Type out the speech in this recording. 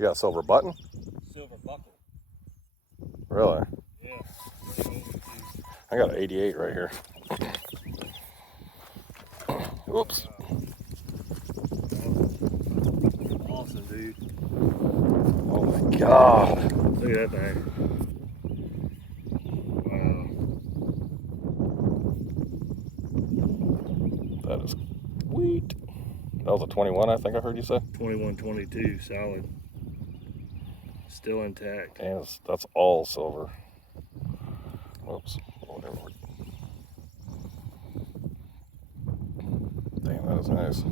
You got a silver button? Silver buckle. Really? Yeah. I got an 88 right here. Oops. Awesome, dude. Oh my God. Look at that thing. Wow. That is sweet. That was a 21, I think I heard you say. 21, 22, solid. Still intact. And that's all silver. Whoops. Whatever. Damn, that is nice.